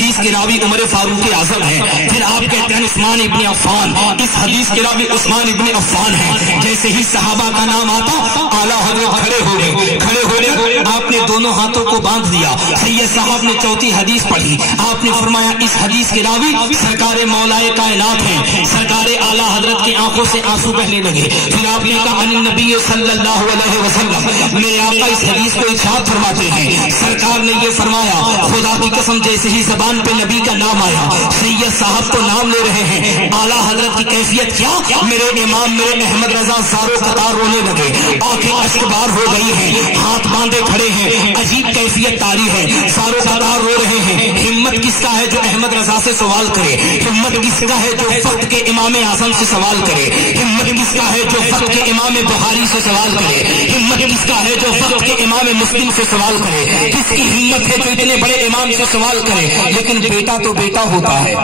حدیث کے راوی عمر فاروق اعظم ہے، پھر آپ کہتے ہیں عثمان ابن عفان، اس حدیث کے راوی عثمان ابن عفان ہے۔ جیسے ہی صحابہ کا نام آتا اعلیٰ حضرت کھڑے ہو گئے، کھڑے ہونے آپ نے دونوں ہاتھوں کو باندھ دیا۔ سید صاحب نے چوتھی حدیث پڑھی، آپ نے فرمایا اس حدیث کے راوی سرکار مولا کائنات ہیں۔ سرکار اعلیٰ حضرت کی آنکھوں سے آنسو بہنے لگے۔ پھر آپ نے کہا ان نبی صلی اللہ علیہ وسلم، میرے آقا اس حدیث کو ارشاد فرماتے ہیں، سرکار نے یہ فرمایا، خدا کی قسم جیسے ہی زبان پہ نبی کا نام آیا، سید صاحب تو نام لے رہے ہیں، اعلیٰ حضرت کی کیفیت کیا، میرے امام میرے احمد رضا زارو قطار رونے لگے، آنکھیں اشکبار ہو گئی ہیں، ہاتھ باندھے کھڑے ہیں، عجیب کیفیت تاری ہے، زارو قطار رو رہے ہیں۔ ہمت کس کا ہے جو احمد رضا سے سوال کرے، ہمت کس کا ہے جو وقت کے امام اعظم سے سوال کرے، ہمت کس کا ہے جو وقت کے امام بخاری سے سوال کرے، ہمت کس کا ہے جو وقت کے امام مسلم سے سوال کرے، کس کی ہمت ہے جو اتنے بڑے امام سے سوال کرے۔ لیکن بیٹا تو بیٹا ہوتا ہے،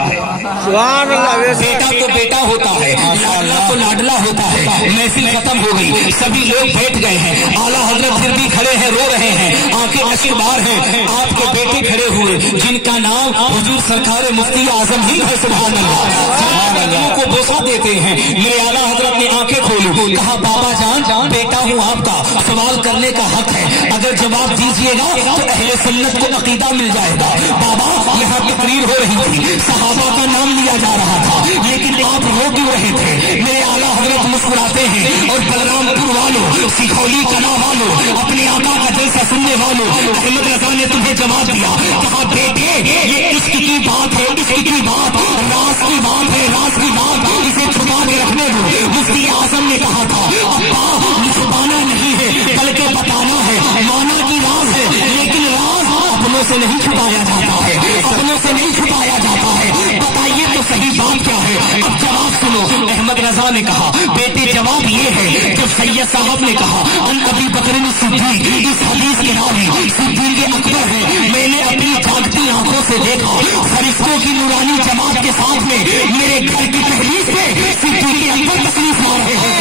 بیٹا تو بیٹا ہوتا ہے، لاڈلا تو لاڈلا ہوتا ہے۔ محفل ختم ہو گئی، سبھی لوگ بیٹھ گئے ہیں، اعلیٰ حضرت پھر بھی کھڑے ہیں، رو رہے ہیں، آنکھیں اشکبار ہیں۔ آپ کے بیٹے کھڑے ہوئے جن کا نام حضور سرکار مفتی اعظم ہی ہے، سبحان اللہ، کو بوسہ دیتے ہیں۔ میرے اعلیٰ حضرت نے آنکھیں کھولی، کہا بابا جان بیٹا ہوں آپ کا، سوال کرنے کا حق ہے، اگر جواب دیجیے گا تو اہل سنت کو عقیدہ مل جائے گا۔ بابا یہاں تقریر ہو رہی تھی، صحابہ کا نام لیا جا رہا تھا، لیکن آپ رو کیوں رہے تھے؟ میرے اعلیٰ حضرت مسکراتے ہیں اور بلرام پور والوں، سکھولی کلا والوں، اپنے آقا کا جلسہ سننے والوں، احمد رضا نے تمہیں جواب دیا، کہا بیٹے یہ عشق کی بات ہے، عشق کی بات، راز کی بات ہے، راز کی بات، اسے چھپا کے رکھنے دو۔ مفتی اعظم نے کہا تھا ابا چھپانا نہیں ہے بلکہ بتانا ہے، مانا کی راز ہے، لیکن راز اپنوں سے نہیں چھپایا جاتا ہے، اپنوں سے نہیں چھپایا جاتا ہے، بتائیے تو صحیح بات کیا ہے؟ اب جواب سنو۔ احمد رضا نے کہا بیٹے جواب یہ ہے جو سید صاحب نے کہا ان ابی بکر صدیق، اس حدیث کے راوی صدیق اکبر ہے، میں نے اپنی جاگتی آنکھوں سے دیکھا فرشتوں کی نورانی جماعت کے ساتھ میں میرے گھر کی دہلیز پہ صدیق اکبر تشریف لا رہے ہیں۔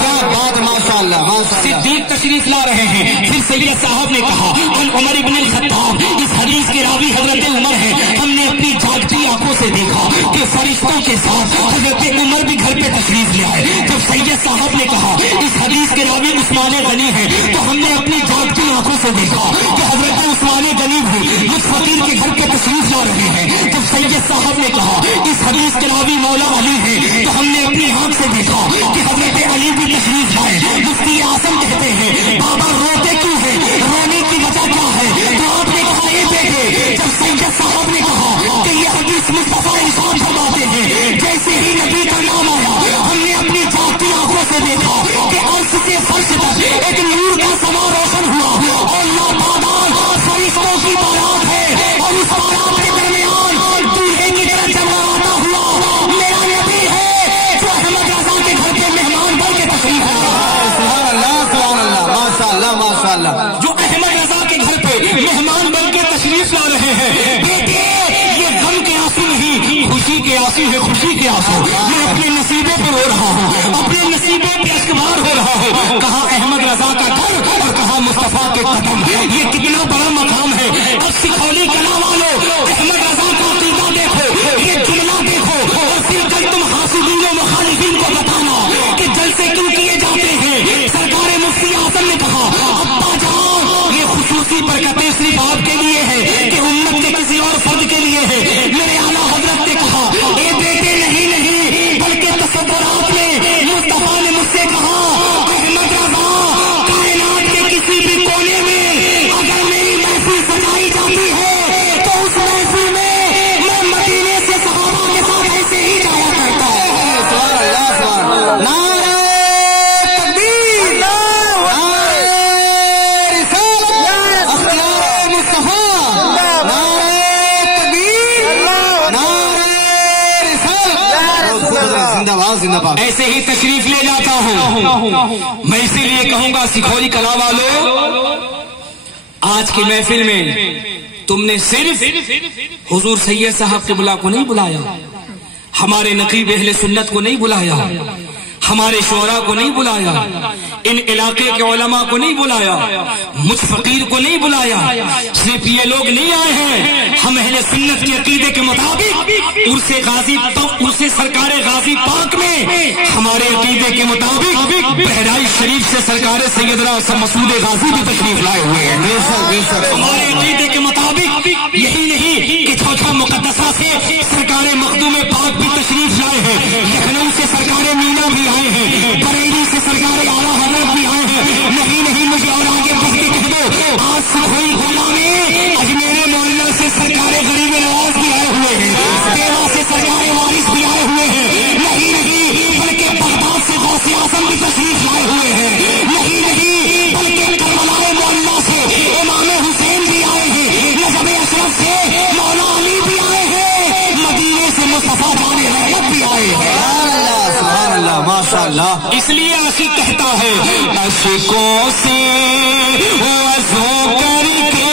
کیا بات، ماشاء اللہ، صدیق تشریف لا رہے ہیں۔ پھر سید صاحب نے کہا ان عمر ابن الخطاب، اس حدیث کے راوی حضرت عمر ہے، ہم نے اپنی جاگتی آنکھوں سے دیکھا کہ فرشتوں کے ساتھ حضرت عمر بھی گھر پہ تشریف لے آئے۔ جب سید صاحب نے کہا اس حدیث کے راوی عثمان غنی ہے، تو ہم نے اپنی جاگتی آنکھوں سے دیکھا کہ حضرت عثمان غنی بھی اس فقیر کے گھر پہ تشریف لا رہے ہیں۔ جب سید صاحب نے کہا اس حدیث کے راوی مولا علی ہے، تو ہم نے اپنی آنکھ سے دیکھا کہ حضرت علی بھی تشریف لائے۔ مفتی اعظم کہتے ہیں بابا روتے کیوں ہے، رونے کی وجہ کیا ہے؟ تو آپ نے کہا اے بیٹے، جب سید صاحب نے کہا کہ یہ حدیث مصطفیٰ ارشاد فرماتے ہیں جیسے ہی نبی کا نام آیا ہم نے اپنی جاگتی آنکھوں سے دیکھا کہ عرش سے فرش تک ایک نور کا سما روشن ہوا اور لاتعداد فرشتوں کی بارات ہے، اور اس بارات کے درمیان دولہے کی طرح جماتا ہوا میرا نبی ہے جو احمد رضا کے گھر کے مہمان بن کے تشریف ہے۔ سبحان اللہ، سبحان اللہ، ماشاء اللہ، ماشاء اللہ، جو احمد رضا کے گھر پہ مہمان بن کے تشریف لا رہے ہیں۔ بیٹے یہ غم کے آنسو نہیں، خوشی کے آنسو ہے، خوشی کے آنسو۔ میں اپنے نصیبے پہ رو رہا ہوں، اپنے نصیبے پہ اشکبار ہو رہا ہوں۔ کہاں احمد رضا کا گھر اور کہاں مصطفیٰ کے قدم، یہ کتنا بڑا مقام ہے۔ اب سکھولی کلا والوں احمد رضا کا عقیدہ دیکھو، یہ جملہ دیکھو، اور پھر کل تم حاسدین و مخالفین کو بتانا کہ جلسے کیوں کیے جاتے ہیں۔ سرکار مفتی اعظم نے کہا ابا جان یہ خصوصی برکتیں صرف آپ کے لیے ہے کہ امت کے کسی اور فرد کے لیے ہے۔ میرے اعلیٰ حضرت نے کہا اے بیٹے نہیں بلکہ تصورات میں مصطفیٰ نے مجھ سے کہا احمد رضا کائنات کے کسی بھی کونے میں اگر میری محفل سجائی جاتی ہے تو اس محفل میں مدینے سے صحابہ کے ساتھ ایسے ہی جایا کرتا ہوں۔ سبحان اللہ، سبحان اللہ، نعرہ تکبیر، نعرہ رسالت، اختیار مصطفیٰ، نعرہ تکبیر، نعرہ رسالت، زندہ باد، زندہ باد۔ ایسے ہی تشریف لے جاتا ہوں۔ میں اسی لیے کہوں گا سکھولی کلا والوں، آج کی محفل میں تم نے صرف حضور سید صاحب کے بلا کو نہیں بلایا، ہمارے نقیب اہل سنت کو نہیں بلایا، ہمارے شعراء کو نہیں بلایا، ان علاقے کے علماء کو نہیں بلایا, مجھ فقیر کو نہیں بلایا, صرف یہ لوگ نہیں آئے ہیں. ہم اہل سنت کے عقیدے کے مطابق عرص سرکار غازی پاک میں ہمارے عقیدے کے مطابق بہرائچ شریف سے سرکار سیدنا مسعود غازی بھی تشریف لائے ہوئے ہیں. ہمارے عقیدے کے مطابق یہی نہیں کہ چھوٹا مقدسہ سے سرکار مخدوم پاک بھی تشریف لائے ہیں, لکھنؤ سے سرکار مینا بھی آئے ہیں, بریلی سے سرکار اعلیٰ حضرت بھی آئے ہیں. نہیں مجھے اور آگے بڑھ کے کہہ دو, آج سے ہوئی خدا میں اجمیر مولانا سے سرکار غریب نواز بھی آئے ہوئے ہیں, دیوا سے سرکار وارث بھی آئے ہوئے ہیں. نہیں بلکہ بغداد سے غوث اعظم بھی تشریف لائے ہوئے ہیں. نہیں بلکہ کربلا مولانا سے امام حسین بھی آئے ہیں, نجف اشرف سے مولا علی بھی آئے ہیں, مدینے سے مصطفیٰ جان رحمت بھی آئے ہیں. سبحان اللہ, ماشاء اللہ. اس لیے عاشق کہتا ہے اشکوں سے وضو کر کے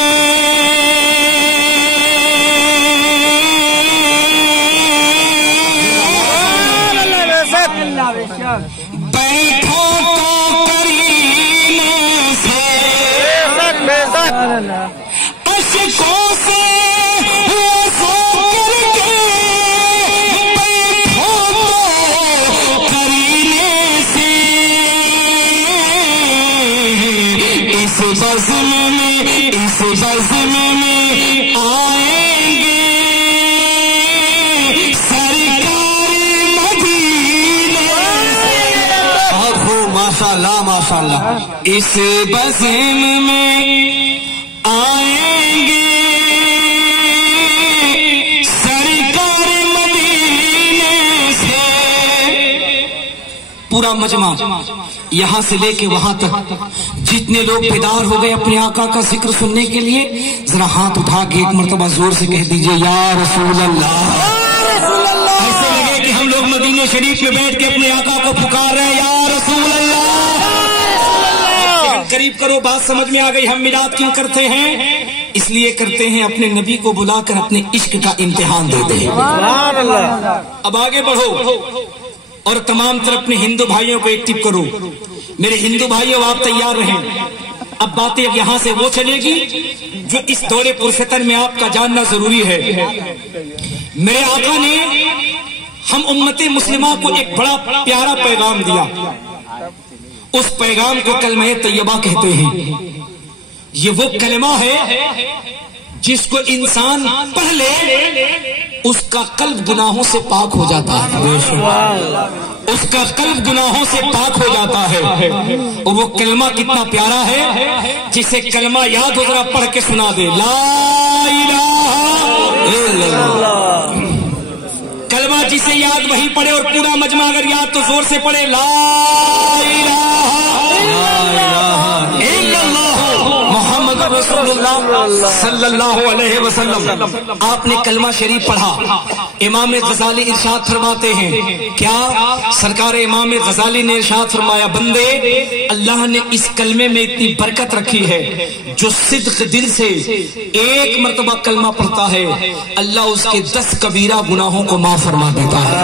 بیٹھو تو کرینے سے, اشکوں سے وضو کر کے بیٹھو تو کرینے سے, اس بزم میں آئیں گے سرکار مدینے سے. بہت خوب, ماشاء اللہ, ماشاء اللہ. اس بزم میں آئیں گے سرکار مدینے سے. پورا مجمع یہاں سے لے کے وہاں تک جتنے لوگ بیدار ہو گئے اپنے آقا کا ذکر سننے کے لیے, ذرا ہاتھ اٹھا کے ایک مرتبہ زور سے کہہ دیجئے یا رسول اللہ. ایسے لگے کہ ہم لوگ مدینہ شریف میں بیٹھ کے اپنے آقا کو پکار رہے ہیں, یا رسول اللہ. قریب کرو, بات سمجھ میں آ گئی. ہم میلاد کیوں کرتے ہیں؟ اس لیے کرتے ہیں اپنے نبی کو بلا کر اپنے عشق کا امتحان دیتے ہیں. اب آگے بڑھو اور تمام طرف اپنے ہندو بھائیوں کو ایکٹیو کرو. میرے ہندو بھائیوں, آپ تیار رہیں. اب باتیں یہاں سے وہ چلے گی جو اس دور پرفتن میں آپ کا جاننا ضروری ہے. میرے آقا نے ہم امت مسلمہ کو ایک بڑا پیارا پیغام دیا. اس پیغام کو کلمہ طیبہ کہتے ہیں. یہ وہ کلمہ ہے جس کو انسان پڑھ لے اس کا قلب گناہوں سے پاک ہو جاتا ہے. اس کا قلب گناہوں سے پاک ہو جاتا ہے. اور وہ کلمہ کتنا پیارا ہے, جسے کلمہ یاد ہو ذرا پڑھ کے سنا دے, لا الہ الا اللہ. کلمہ جسے یاد وہی پڑھے, اور پورا مجمع اگر یاد تو زور سے پڑھے, لا الہ الا اللہ محمد رسول اللہ صلی اللہ علیہ وسلم. آپ نے کلمہ شریف پڑھا. امام غزالی ارشاد فرماتے ہیں, کیا سرکار امام غزالی نے ارشاد فرمایا, بندے اللہ نے اس کلمے میں اتنی برکت رکھی ہے, جو صدق دل سے ایک مرتبہ کلمہ پڑھتا ہے اللہ اس کے 10 کبیرہ گناہوں کو معاف فرما دیتا ہے.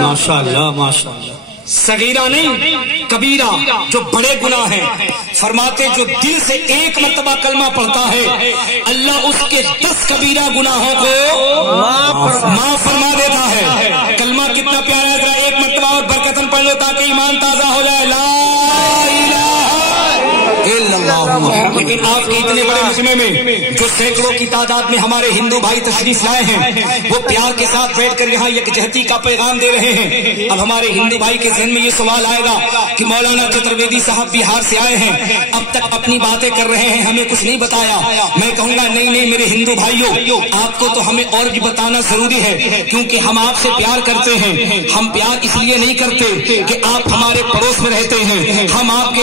ماشاء اللہ, ماشاء اللہ. صغیرہ نہیں, کبیرہ, جو بڑے گناہ ہیں. فرماتے جو دل سے ایک مرتبہ کلمہ پڑھتا ہے اللہ اس کے 10 کبیرہ گناہوں کو معاف فرما دیتا ہے. کلمہ کتنا پیارا ہے, ذرا ایک مرتبہ اور برکتن پڑھ لو تاکہ ایمان تازہ ہو جائے. لا الہ الا اللہ. لیکن آپ کے اتنے بڑے مجمع میں جو سینکڑوں کی تعداد میں ہمارے ہندو بھائی تشریف لائے ہیں, وہ پیار کے ساتھ بیٹھ کر یہاں یکجہتی کا پیغام دے رہے ہیں. اب ہمارے ہندو بھائی کے ذہن میں یہ سوال آئے گا کہ مولانا چترویدی صاحب بہار سے آئے ہیں, اب تک اپنی باتیں کر رہے ہیں, ہمیں کچھ نہیں بتایا. میں کہوں گا نہیں میرے ہندو بھائیوں, آپ کو تو ہمیں اور بھی بتانا ضروری ہے, کیونکہ ہم آپ سے پیار کرتے ہیں. ہم پیار اس لیے نہیں کرتے کہ آپ ہمارے پڑوس میں رہتے ہیں, ہم آپ کے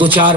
2-4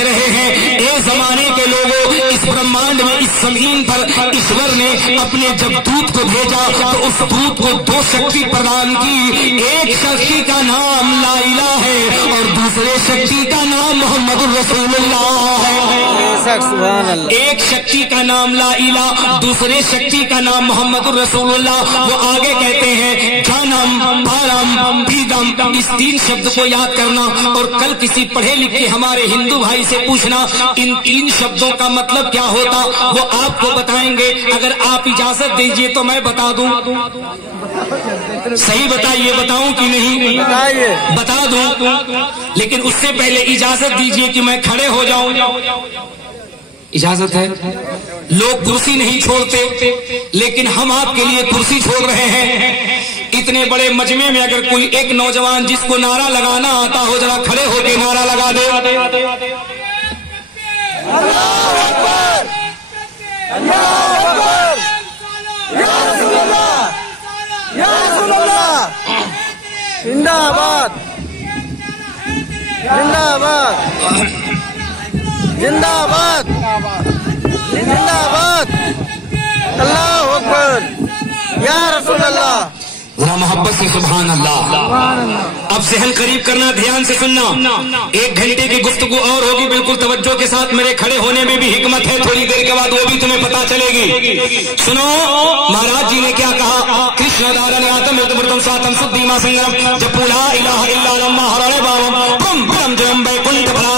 کہہ رہے ہیں اے زمانے کے لوگوں، اس برہمانڈ میں اس زمین پر ایشور نے اپنے جب دودت کو بھیجا تو اس دودت کو دو شکتی پردان کی، ایک شکتی کا نام لا الہ ہے اور دوسرے شکتی کا نام محمد الرسول اللہ ہے۔ سبحان اللہ۔ ایک شکتی کا نام لا الہ، دوسرے شکتی کا نام محمد الرسول اللہ۔ وہ آگے کہتے ہیں جانم پارم پیدم، اس تین شبد کو یاد کرنا اور کل کسی پڑھے لکھے ہمارے ہندو بھائی سے پوچھنا ان تین شبدوں کا مطلب کیا ہوتا، وہ آپ کو بتائیں گے۔ اگر آپ اجازت دیجئے تو میں بتا دوں، صحیح بتائیے بتاؤں کہ نہیں؟ بتا دوں، لیکن اس سے پہلے اجازت دیجئے کہ میں کھڑے ہو جاؤں۔ اجازت ہے؟ لوگ کرسی نہیں چھوڑتے لیکن ہم آپ کے لیے کرسی چھوڑ رہے ہیں۔ اتنے بڑے مجمع میں اگر کوئی ایک نوجوان جس کو نعرہ لگانا آتا ہو ذرا کھڑے ہو کے نعرہ لگا دے۔ زندہ آباد، زندہ آباد، زندہ آباد، زندہ آباد، اللہ اکبر، یا رسول اللہ۔ ذرا محبت سے سبحان اللہ۔ اب ذہن قریب کرنا، دھیان سے سننا، 1 گھنٹے کی گفتگو اور ہوگی، بالکل توجہ کے ساتھ، میرے کھڑے ہونے میں بھی حکمت ہے، تھوڑی دیر کے بعد وہ بھی تمہیں پتا چلے گی۔ سنو مہاراج جی نے کیا کہا، کرشن دارن آتم مردم ساتم سدھیما سنگرم جپو لا الہ الا اللہ ہرے بابم برم برم جرم بیکنٹ بھرا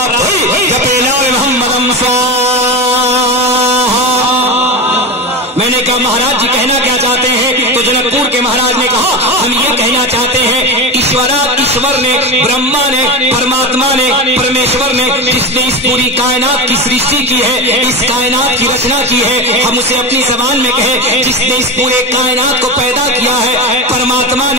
جپے لا محمدم سواہا۔ میں نے کہا مہاراج جی کہنا کیا چاہتے ہیں؟ تو جنک پور کے مہاراج نے کہا ہم یہ کہنا چاہتے ہیں ایشور نے، برہما نے، پرماتما نے، پرمیشور نے، جس نے اس پوری کائنات کی سرشٹی کی ہے، اس کائنات کی رچنا کی ہے، ہم اسے اپنی زبان میں کہیں جس نے اس پورے کائنات کو پیدا کیا ہے، پرماتما نے